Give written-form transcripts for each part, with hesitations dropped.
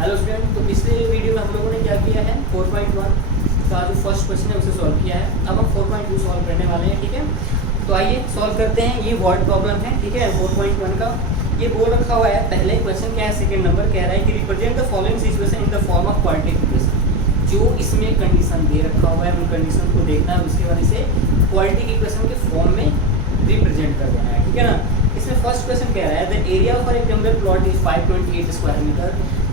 Hello student, तो पिछले video में हम लोगों ने क्या किया है 4.1 का जो फर्स्ट क्वेश्चन है उसे सॉल्व किया है। अब हम 4.2 सॉल्व करने वाले हैं, ठीक है। तो आइए सॉल्व करते हैं। ये वर्ड प्रॉब्लम है, ठीक है। 4.1 का ये बोर्ड रखा हुआ है। पहले क्वेश्चन क्या है, सेकंड नंबर कह रहा है कि represent the following situation in the form of qualitative equation. जो इसमें कंडीशन दे रखा हुआ है उन कंडीशन को देखना है, उसके बाद इसे क्वालिटी इक्वेशन के फॉर्म में रिप्रेजेंट कर देना है, ठीक है ना। इसमें फर्स्ट क्वेश्चन कह रहा है the area of a rectangular plot is 528 square metre.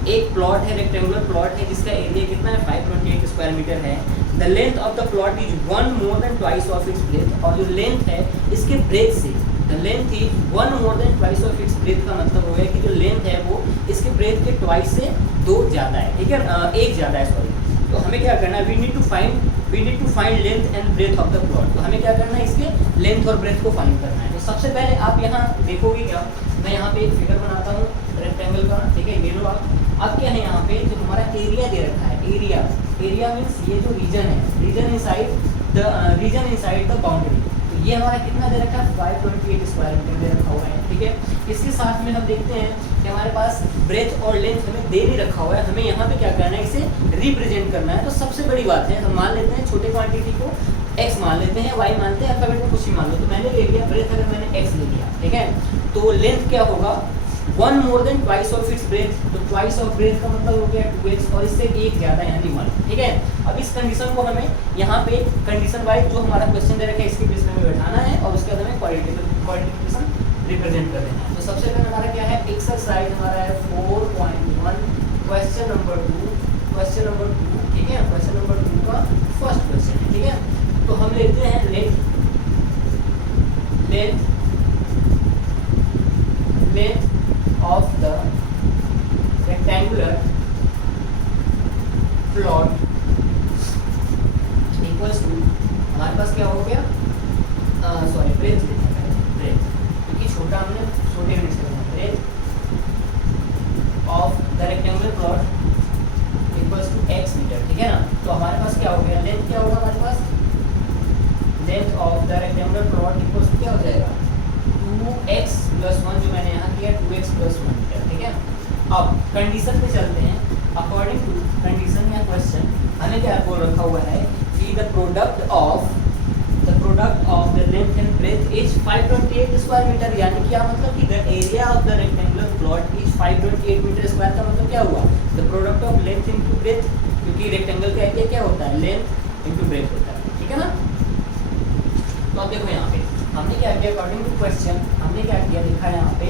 एक प्लॉट है, रेक्टेंगुलर प्लॉट है जिसका एरिया कितना है 528 स्क्वायर मीटर है। The length of the plot is 1 more than twice of its breadth. और जो लेंथ है इसके ब्रेथ से, the length is 1 more than twice of its breadth का मतलब हो गया कि जो लेंथ है वो इसके ब्रेथ के ट्वाइस से 2 ज़्यादा है, ठीक है, 1 ज़्यादा है, सॉरी। तो हमें क्या करना है, we need to find length and breadth of the plot. तो हमें क्या करना है, इसके लेंथ और ब्रेथ को फाइंड करना है। तो सबसे पहले आप यहाँ देखोगे क्या, मैं यहाँ पे एक फिगर बनाता हूँ रेक्टेंगल का, ठीक है, ये लो आप। अब क्या है यहाँ पे जो हमारा एरिया दे रखा है, एरिया मीन्स ये जो रीजन है, रीजन इनसाइड द बाउंड्री। तो ये हमारा कितना दे रखा है 528 स्क्वायर मीटर दे रखा हुआ है, ठीक है। इसके साथ में हम देखते हैं कि हमारे पास ब्रेथ और लेंथ हमें दे नहीं रखा हुआ है। हमें यहाँ पे क्या करना है, इसे रिप्रेजेंट करना है। तो सबसे बड़ी बात है, हम मान लेते हैं छोटे क्वांटिटी को x मान लेते हैं, y मानते हैं, अल्फाबेट में कुछ ही मान लो। तो मैंने ले लिया ब्रेथ, अगर मैंने x ले लिया, ठीक है, तो लेंथ क्या होगा 1 more than twice of its breath. तो ट्वाइस ऑफ ब्रेथ का मतलब हो गया 2x और इससे 1 ज़्यादा यानी 1, ठीक है। अब इस कंडीशन को हमें यहाँ पे कंडीशन वाइज जो हमारा क्वेश्चन दे रखा है इसके बेस में बैठाना है और उसके बाद हमें क्वालिफिकेशन रिप्रेजेंट कर देना है। तो सबसे पहले हमारा क्या है, एक्सरसाइज हमारा है 4.1 क्वेश्चन नंबर 2, ठीक है। क्वेश्चन नंबर 2 का फर्स्ट क्वेश्चन है, ठीक है। तो हम लेते हैं length of the rectangular plot equals to, हमारे पास क्या हो गया, सॉरी ब्रेथ लेना है, ब्रेथ, क्योंकि छोटा हमने छोटे में से लेना है। Breadth of the rectangular plot equals to x metre, ठीक है ना। तो हमारे पास क्या हो गया, लेंथ क्या होगा हमारे पास, length of the rectangular plot equals to क्या हो जाएगा 2x + 1, जो मैंने यहाँ किया 2x + 1 मीटर, ठीक है। अब कंडीशन पे चलते हैं। अकॉर्डिंग टू कंडीशन या क्वेश्चन हमें क्या बोल रखा हुआ है कि the product of the length and breadth is 528 square metre. यानी क्या मतलब कि the area of the rectangular plot is 528 metre square. का मतलब क्या हुआ, the product of length into breadth, क्योंकि रेक्टेंगल का एरिया क्या होता है, लेंथ इनटू ब्रेथ होता है, ठीक है ना। तो अब देखो यहाँ पे हमने क्या किया, अकॉर्डिंग टू क्वेश्चन हमने क्या किया, लिखा है यहाँ पे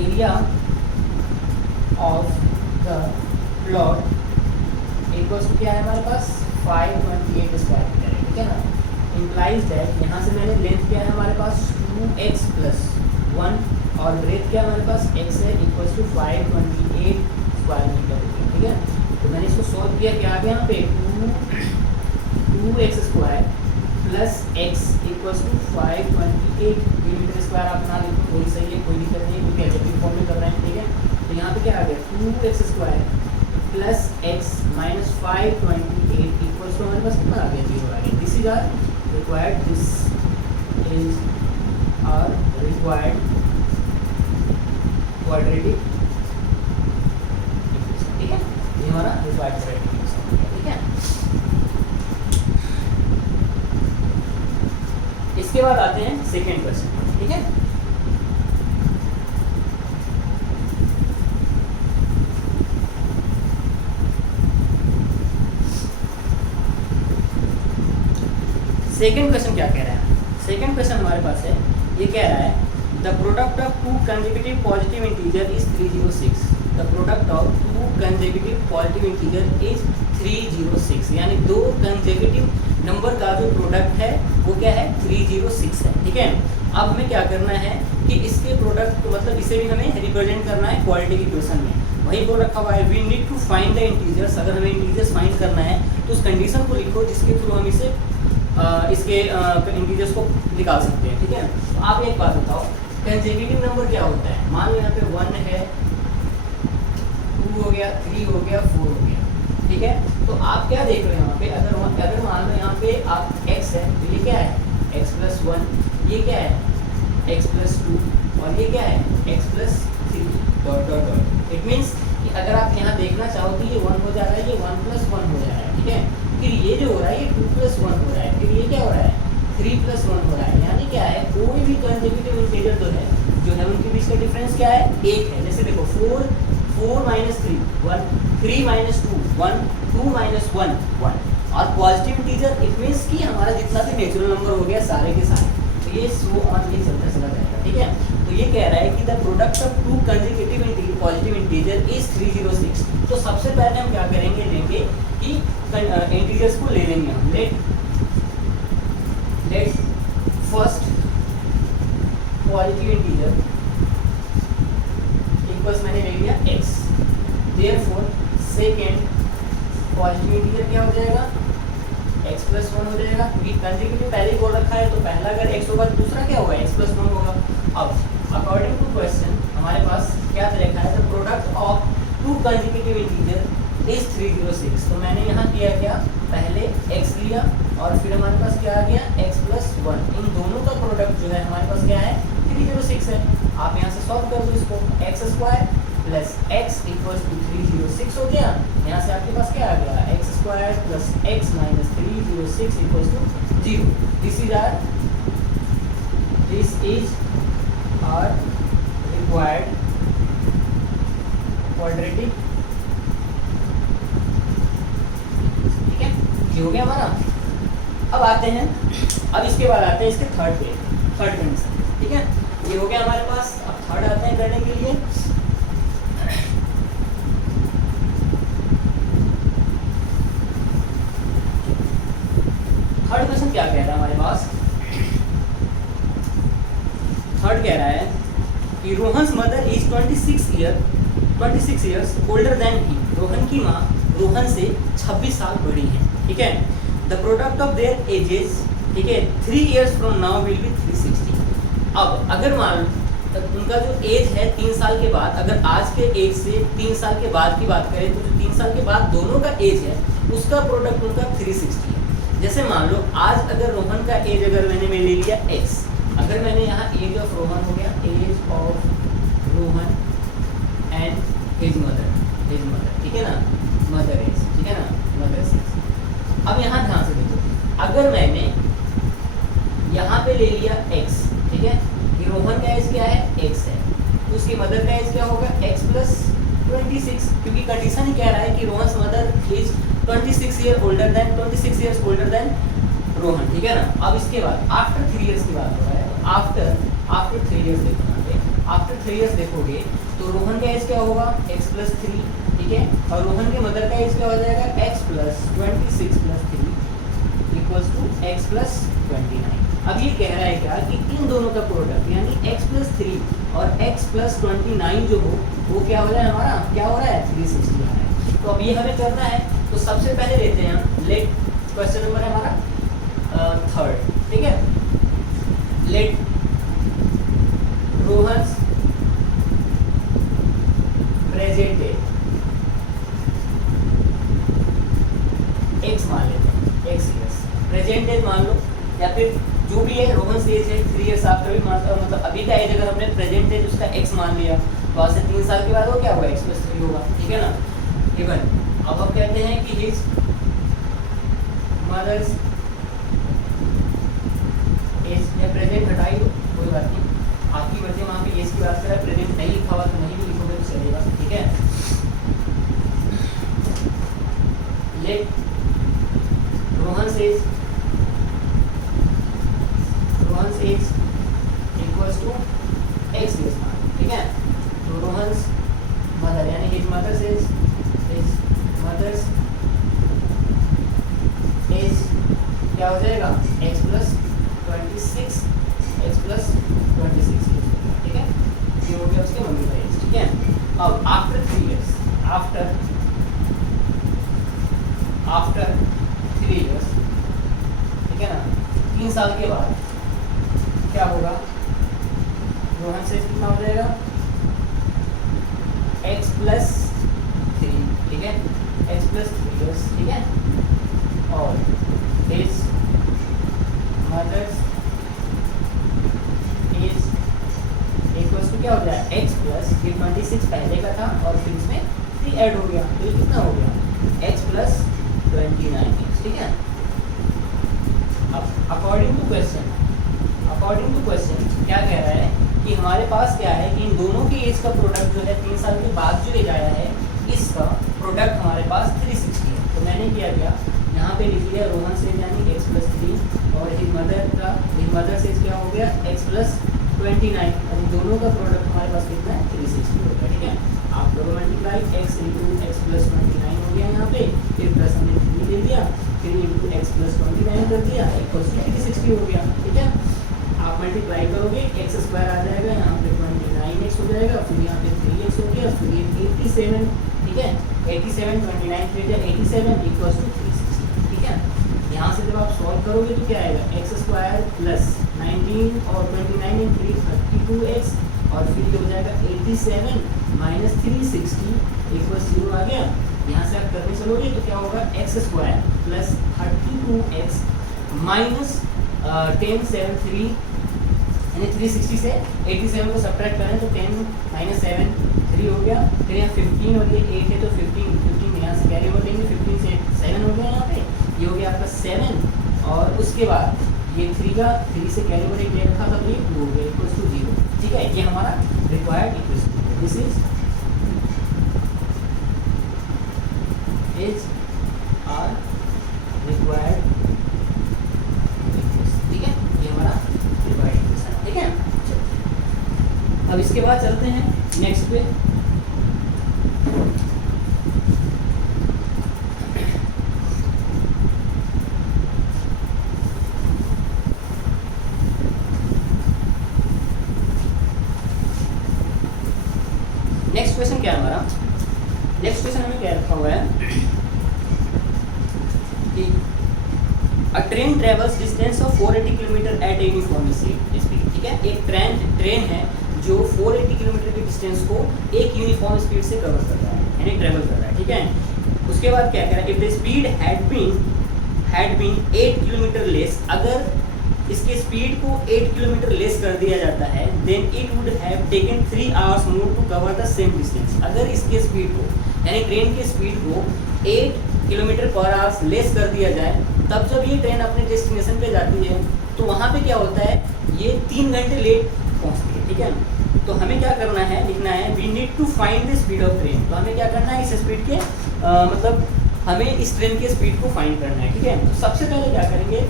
area of the plot equals to क्या है हमारे पास 528 स्क्वायर मीटर है, ठीक है ना। इम्प्लाइज दैट यहाँ से मैंने लेंथ क्या है हमारे पास 2x + 1 और ब्रेथ क्या हमारे पास x है, इक्वल्स टू 528 स्क्वायर मीटर, ठीक है। तो मैंने इसको सॉल्व किया, क्या आ गया यहाँ पे 2x square plus x equals to 528 metre square. आप ना लिखो कोई सही है, कोई दिक्कत नहीं है, क्योंकि एडजेक्टिव फॉर्म में कर रहे हैं, ठीक है। तो यहाँ पे क्या आ गया 2x square plus x minus 528 equals to हमारे पास कितना आ गया, 0 आ गया। This is our required quadratic equation, ठीक है। ये हमारा रिक्वायर्ड क्वाड्रेटिक इक्वेशन, ठीक है। इसके बाद आते हैं सेकेंड क्वेश्चन, ठीक है। सेकेंड क्वेश्चन क्या कह रहा है, सेकेंड क्वेश्चन हमारे पास है, ये कह रहा है the product of 2 consecutive positive integer is 306। The product of 2 consecutive positive integer is 306, यानी 2 कंसेक्यूटिव नंबर का जो प्रोडक्ट है वो क्या है 306 है, ठीक है। अब हमें क्या करना है कि इसके प्रोडक्ट मतलब इसे भी हमें रिप्रेजेंट करना है क्वालिटी इक्वेशन में। वही बोल रखा हुआ है we need to find the integers. अगर हमें इंटीजर्स फाइंड करना है तो उस कंडीशन को लिखो जिसके थ्रू हम इसे इसके इंटीजर्स को निकाल सकते हैं, ठीक है। तो आप एक बात बताओ, कंसेक्यूटिव नंबर क्या होता है। मान लो यहाँ पे 1 है, 2 हो गया, 3 हो गया, 4 हो गया, ठीक है। तो आप क्या देख रहे हो यहाँ पे, अगर मान लो यहाँ पे आप x है तो ये क्या है x + 1, ये क्या है x + 2 और ये क्या है x + 3 ... इट मीन्स कि अगर आप यहाँ देखना चाहो तो ये 1 हो जा रहा है, ये 1 + 1 हो जा रहा है, ठीक है। फिर ये जो हो रहा है ये 2 + 1 हो रहा है, फिर ये क्या हो रहा है 3 + 1 हो रहा है। यानी क्या है, कोई भी कंसेक्यूटिव इंटीजर जो है उनके बीच का डिफरेंस क्या है, 1 है। जैसे देखो 4 - 3 1, 3 - 2 1, 2 - 1 1। और पॉजिटिव इंटीजर इट मींस कि हमारा जितना भी नेचुरल नंबर हो गया सारे के सारे, तो ये सो ऑन ये चलता चला जाएगा, ठीक है। तो ये कह रहा है कि the product of to consecutive integer positive integer is 306। तो सबसे पहले हम क्या करेंगे, लेंगे कि इंटीजर्स को ले लेंगे हम। Let first positive integer equals मैंने ले लिया x, therefore second positive integer क्या हो जाएगा, x + 1 हो जाएगा, क्योंकि कंसेक्यूटिव पहले ही बोल रखा है। तो पहला अगर x होगा तो दूसरा क्या होगा, x + 1 होगा। अब अकॉर्डिंग टू क्वेश्चन हमारे पास क्या लिखा है, the product of to consecutive integer is 306। तो मैंने यहाँ किया क्या, पहले x लिया और फिर हमारे पास क्या आ गया x + 1। इन दोनों का प्रोडक्ट जो है हमारे पास क्या है, 306 है। आप यहाँ से सॉल्व कर दो इसको, x² + x = 306 हो गया। यहाँ से आपके पास क्या आ गया, x² + x - 306 = 0। This is our required quadratic, ठीक है। ये हो गया हमारा। अब आते हैं, अब इसके बाद आते हैं इसके थर्ड कंडीशन, ठीक है। ये हो गया हमारे पास। अब थर्ड आते हैं करने के लिए। थर्ड क्वेश्चन क्या कह रहा है हमारे पास, थर्ड कह रहा है कि Rohan's mother is 26 years older than he. Rohan की माँ रोहन से 26 साल बड़ी है, ठीक है। The product of their edges, ठीक है, 3 years from now will be 360। अब अगर मान उनका जो एज है 3 साल के बाद, अगर आज के एज से 3 साल के बाद की बात करें तो जो 3 साल के बाद दोनों का एज है उसका प्रोडक्ट उनका 360 है। जैसे मान लो आज अगर रोहन का एज अगर मैंने ले लिया x, अगर मैंने यहाँ एज ऑफ रोहन हो गया, age of Rohan and his mother, ठीक है ना, मदर एज, ठीक है ना, मदर एज। अब यहाँ ध्यान से देखो, अगर मैंने यहाँ पे ले लिया x, ठीक है, कि रोहन का एज क्या है, x है, तो उसकी मदर का एज क्या होगा, x + 26, क्योंकि कंडीशन ही कह रहा है कि Rohan's mother is 26 years older than Rohan, ठीक है ना। अब इसके बाद आफ्टर 3 years की बात हो रहा है, आफ्टर 3 years देखो यहाँ पे, आफ्टर 3 years देखोगे तो रोहन का एज क्या होगा, x + 3, ठीक है, और रोहन के मदर का एज क्या हो जाएगा, x + 26 + 3 = x + 29। अब ये कह रहा है क्या कि इन दोनों का प्रोडक्ट यानी x + 3 और x + 29 जो हो वो क्या हो जाए हमारा, क्या हो रहा है, 360 आ रहा है। तो अब ये हमें करना है, तो सबसे पहले लेते हैं हम लेट, क्वेश्चन नंबर है हमारा थर्ड, ठीक है। Let Rohan's present age, x मान लेते हैं, x years प्रेजेंट एज मान लो, या फिर जो भी है रोहन एज है 3 years आफ्टर भी मानता हूँ, मतलब अभी का एज अगर हमने प्रेजेंट एज उसका x मान लिया तो आज से 3 साल के बाद वो क्या होगा, x + 3 होगा, ठीक है ना, इवन। अब हम कहते हैं कि हिज मदर्स एज, या प्रेजेंट हटाई दो कोई बात नहीं, आपकी बच्चे वहाँ पे एज की बात कर रहा है, प्रेजेंट नहीं लिखा हुआ तो नहीं भी लिखोगे तो चलेगा, ठीक है। Let Rohan age x years मान, ठीक है। तो रोहन्स मदर यानी हिज मदर्स एज क्या हो जाएगा, x + 26, ठीक है। ये हो गया उसके मम्मी का एज, ठीक है। अब आफ्टर 3 years, आफ्टर 3 years, ठीक है ना, 3 साल के बाद क्या होगा, रोहन से कितना हो जाएगा, x + 3, ठीक है, x + 3 years, ठीक है। और his mother's age equals to क्या हो जाएगा, x + प्लस ये 26 पहले का था और फिर इसमें 3 ऐड हो गया, तो ये कितना हो गया h प्लस 29h, ठीक है। अब अकॉर्डिंग टू क्वेश्चन क्या कह रहा है कि हमारे पास क्या है कि इन दोनों की एज का प्रोडक्ट जो है 3 साल के बाद जो एज आया है इसका प्रोडक्ट हमारे पास 360 है। तो मैंने क्या किया यहाँ पे लिख लिया रोहन से यानी x प्लस 3 और हिज मदर से क्या हो गया x प्लस 29 और इन दोनों का प्रोडक्ट हमारे पास कितना है 360 होगा, ठीक है। आप करो multiply x into x plus 29 हो गया यहाँ पे, फिर प्लस हमने 3 ले लिया, फिर इंटू एक्स प्लस 29 कर दिया, इक्वल टू 360 हो गया, ठीक है। आप मल्टीप्लाई करोगे एक्स स्क्वायर आ जाएगा, यहाँ पे 29x हो जाएगा, फिर यहाँ पे 3x हो गया, फिर ये 87, ठीक है। 87 29 फिर 87 इक्वल टू 360, ठीक है। यहाँ से जब आप सॉल्व करोगे तो क्या आएगा एक्स स्क्वायर प्लस 19 और 29 इन 3 32x और फिर ये हो जाएगा 87 माइनस 360 इक्वल 0 आ गया। यहाँ से आप करने चलोगे तो क्या होगा x square plus 32x minus 1073 यानी 360 से 87 को सब्ट्रैक्ट करें तो 10 माइनस 7 3 हो गया, फिर यहाँ 15 और ये 8 है तो 15 यहाँ से कैरी ओवर लेंगे, 15 से 7 हो गया, यहाँ पे ये हो गया आपका 7 और उसके बाद ये 3 का 3 से कैरी ओवर एक ले रखा था तो ये 2 हो गया इक्वल्स टू 0, ठीक है। ये हमारा required equation, this is our required, ठीक है। ये हमारा रिक्वायर्ड इक्वेशन, ठीक है। अब इसके बाद चलते हैं नेक्स्ट पे। नेक्स्ट क्वेश्चन क्या है हमारा, नेक्स्ट क्वेश्चन हमें क्या रखा हुआ है कि a train travels distance of 480 kilometre at a uniform speed, ठीक है। एक ट्रेन है जो 480 किलोमीटर के डिस्टेंस को एक यूनिफॉर्म स्पीड से कवर कर रहा है यानी ट्रेवल कर रहा है, ठीक है। उसके बाद क्या कह रहा है if the speed had been 8 kilometre less, अगर इसके स्पीड को 8 किलोमीटर लेस कर दिया जाता है then it would have taken 3 hours more to cover the same distance. अगर इसके स्पीड को यानी ट्रेन की स्पीड को 8 किलोमीटर पर आवर्स लेस कर दिया जाए तब जब ये ट्रेन अपने डेस्टिनेशन पे जाती है तो वहाँ पे क्या होता है ये 3 घंटे लेट पहुँचती है, ठीक है। तो हमें क्या करना है, लिखना है we need to find the speed of train. तो हमें क्या करना है इस स्पीड के मतलब हमें इस ट्रेन के स्पीड को फाइंड करना है, ठीक है। तो सबसे पहले क्या करेंगे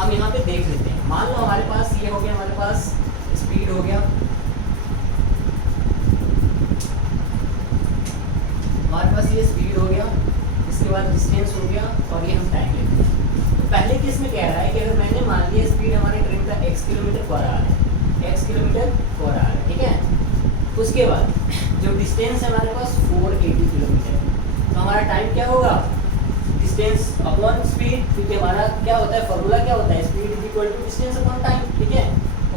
हम यहाँ पे देख लेते हैं। मान लो हमारे पास ये हो गया, हमारे पास स्पीड हो गया, हमारे पास ये स्पीड हो गया, इसके बाद डिस्टेंस हो गया और ये हम टाइम लेते हैं। तो पहले केस में कह रहा है कि अगर मैंने मान लिया स्पीड हमारे ट्रेन का x किलोमीटर पर आवर है, ठीक है। उसके बाद जो डिस्टेंस है हमारे पास 480 किलोमीटर, तो हमारा टाइम क्या होगा डिस्टेंस अपॉन स्पीड, क्योंकि हमारा क्या होता है फॉर्मूला क्या होता है speed is equal to distance upon time, ठीक है।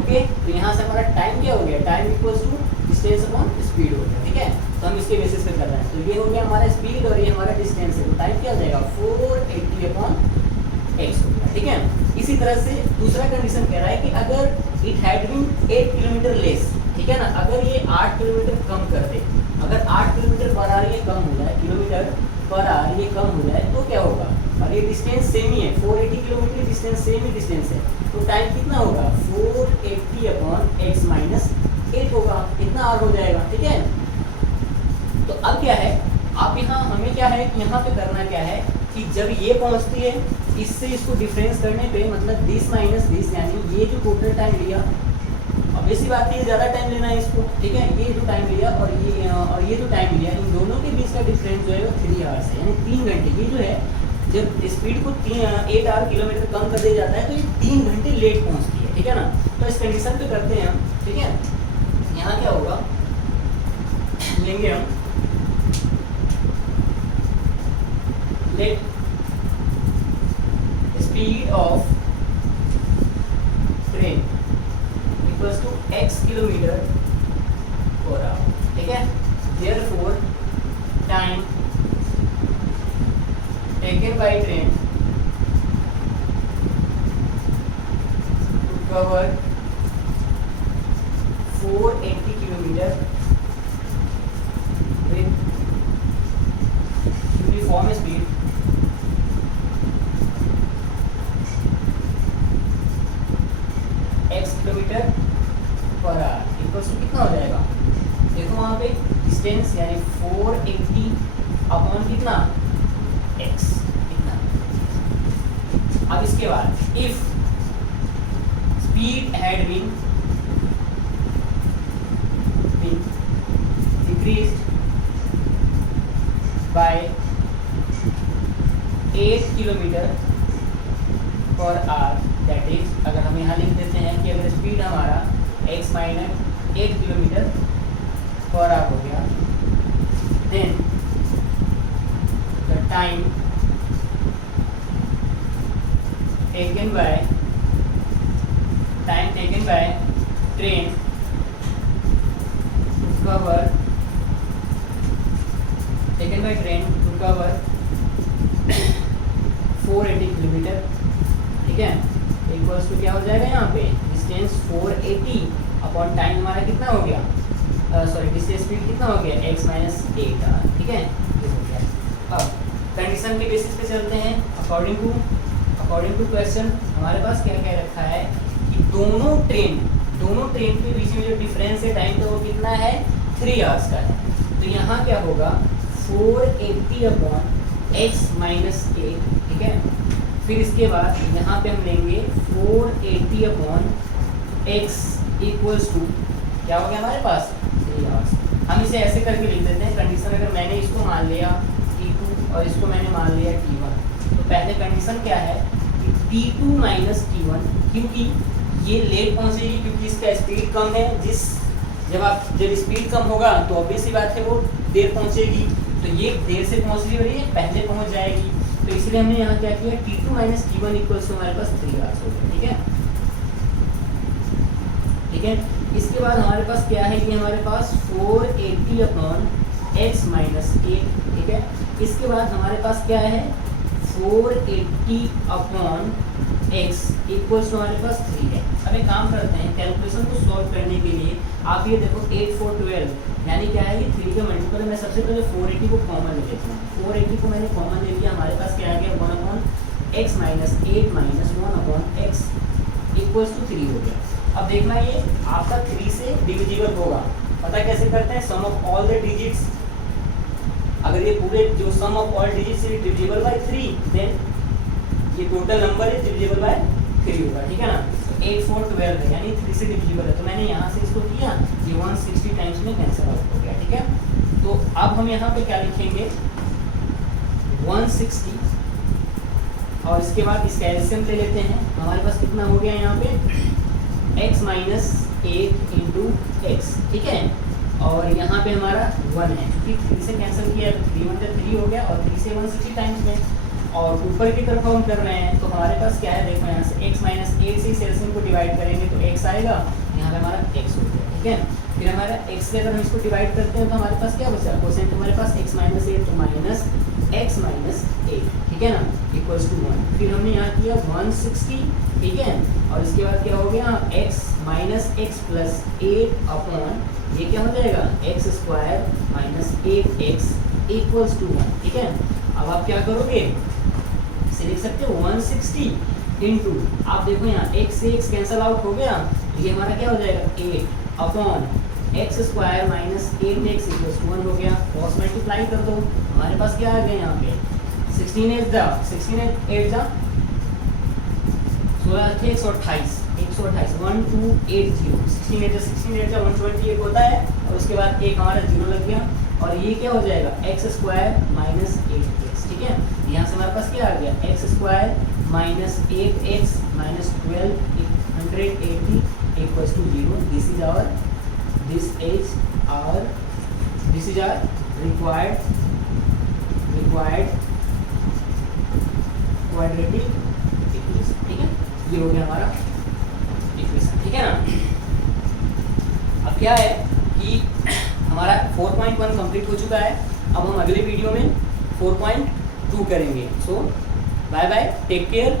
ओके, तो यहाँ से हमारा टाइम क्या हो गया time equals to distance upon speed हो गया, ठीक है। तो हम इसके बेसिस पे कर रहे हैं, तो ये हो गया हमारा स्पीड और ये हमारा डिस्टेंस है, तो टाइम क्या हो जाएगा 480 अपॉन x हो गया, ठीक है। इसी तरह से दूसरा कंडीशन कह रहा है कि अगर it had been 8 kilometre less, ठीक है ना, अगर ये 8 किलोमीटर कम कर दे, अगर 8 किलोमीटर पर आवर ये कम हो जाए, किलोमीटर पर आवर ये कम हो जाए तो क्या होगा, और ये डिस्टेंस सेम ही है 480 किलोमीटर डिस्टेंस सेम ही डिस्टेंस है, तो टाइम कितना होगा 480 अपॉन x माइनस 8 होगा, कितना आवर हो जाएगा, ठीक है। तो अब क्या है आप यहाँ हमें क्या है यहाँ पे करना क्या है कि जब ये पहुँचती है इससे इसको डिफरेंस करने पे मतलब 20 माइनस 20 यानी ये जो टोटल टाइम लिया, अब ऐसी बात है ज़्यादा टाइम लेना है इसको, ठीक है। ये जो टाइम लिया और ये जो टाइम लिया इन दोनों के बीच का डिफरेंस जो है वो 3 आवर्स है यानी 3 घंटे। ये जो है जब स्पीड को 8 आवर किलोमीटर कम कर दिया जाता है तो ये 3 घंटे लेट पहुँचती है, ठीक है ना। तो इस कंडीशन पे करते हैं हम, ठीक है। यहाँ क्या होगा लेंगे हम let speed of train equals to x kilometre per hour, ठीक है। Therefore time taken by train to cover 480 kilometre distance यानी 480 अपॉन कितना x कितना। अब इसके बाद if speed had been decreased by 8 kilometre per hour, that is अगर हम यहाँ लिख देते हैं कि अगर स्पीड हमारा x minus 8 kilometre per hour हो गया, then the time taken by train to cover 480 kilometre, ठीक है, इक्वल्स टू क्या हो जाएगा यहाँ पे डिस्टेंस 480 अपॉन टाइम हमारा कितना हो गया, सॉरी डिस्टेंस स्पीड कितना हो गया x माइनस 8, ठीक है, ये हो गया। अब कंडीशन के बेसिस पे चलते हैं। अकॉर्डिंग टू क्वेश्चन हमारे पास क्या क्या रखा है कि दोनों ट्रेन के बीच में जो डिफरेंस है टाइम का वो कितना है 3 आवर्स का है। तो यहाँ क्या होगा 480 अपॉन x माइनस 8, ठीक है। फिर इसके बाद यहाँ पे हम लेंगे 480 अपॉन x इक्वल्स टू क्या हो गया हमारे पास 3 आवर्स। हम इसे ऐसे करके लिख देते हैं कंडीशन, अगर मैंने इसको मान लिया T2 और इसको मैंने मान लिया T1, तो पहले कंडीशन क्या है कि T2 माइनस T1, क्योंकि ये लेट पहुँचेगी क्योंकि इसका स्पीड कम है। जब स्पीड कम होगा तो ऑब्वियस सी बात है वो देर पहुँचेगी, तो ये देर से पहुँच रही है पहले पहुँच जाएगी। तो इसलिए हमने यहाँ क्या किया T2 minus T1 equals to हमारे पास 3 आवर्स हो गया, ठीक है। इसके बाद हमारे पास क्या है कि हमारे पास 480 अपॉन x माइनस 8, ठीक है। इसके बाद हमारे पास क्या है 480 अपॉन x इक्वल्स टू हमारे पास 3 है। अब एक काम करते हैं, कैलकुलेशन को सॉल्व करने के लिए आप ये देखो 8 4 12 यानी क्या है ये 3 का मल्टीपल है। मैं सबसे पहले 480 को कॉमन ले लेता हूँ। 480 को मैंने कॉमन ले लिया, हमारे पास क्या आ गया 1 upon x minus 8 minus 1 upon x equals to 3 हो गया। अब देखना ये आपका 3 से डिविजिबल होगा, पता कैसे करते हैं, sum of all the digits. अगर ये पूरे जो sum of all digits is divisible by 3, then ये total number is divisible by 3 होगा, ठीक है ना। तो 8 4 12 है यानी 3 से डिविजिबल है, तो मैंने यहाँ से इसको किया, ये 160 टाइम्स में कैंसिल आउट हो गया, ठीक है। तो अब हम यहाँ पे क्या लिखेंगे 160 और इसके बाद इसका एलसीएम ले लेते हैं। हमारे पास कितना हो गया यहाँ पे x माइनस 8 इंटू एक्स, ठीक है। और यहाँ पे हमारा 1 है क्योंकि 3 से कैंसिल किया तो 3 1 3 हो गया और 3 से 160 टाइम्स में। और ऊपर की तरफ हम कर रहे हैं तो हमारे पास क्या है देखो यहाँ से x माइनस 8 से सेल्सियम को डिवाइड करेंगे तो x आएगा, यहाँ पे हमारा x हो गया, ठीक है। फिर हमारा x से अगर हम इसको डिवाइड करते हैं तो हमारे पास क्या बचा क्वेश्चन, हमारे पास x माइनस 8 तो माइनस x माइनस 8, ठीक है ना, इक्वल्स टू 1। फिर हमने यहाँ किया 160, ठीक है। और इसके बाद क्या हो गया x minus x plus 8 upon ये क्या हो जाएगा x square minus 8x equals to 1, ठीक है। अब आप क्या करोगे इसे लिख सकते हो 160 इंटू, आप देखो यहाँ x से x कैंसल आउट हो गया, ये हमारा क्या हो जाएगा 8 upon x square minus 8x equals to 1 हो गया। क्रॉस मल्टीप्लाई कर दो, हमारे पास क्या आ गया यहाँ पे 16 8 जा 16 128 1280 16 8 जा 128 होता है और उसके बाद एक हमारा 0 लग गया और ये क्या हो जाएगा एक्स स्क्वायर माइनस 8x, ठीक है। यहाँ से हमारे पास क्या आ गया x square minus 8x minus 1280 equals to 0। This is our required quadratic equation, ठीक है। ये हो गया हमारा इक्वेशन, ठीक है ना। अब क्या है कि हमारा 4.1 कंप्लीट हो चुका है। अब हम अगले वीडियो में 4.2 करेंगे। सो बाय बाय, टेक केयर।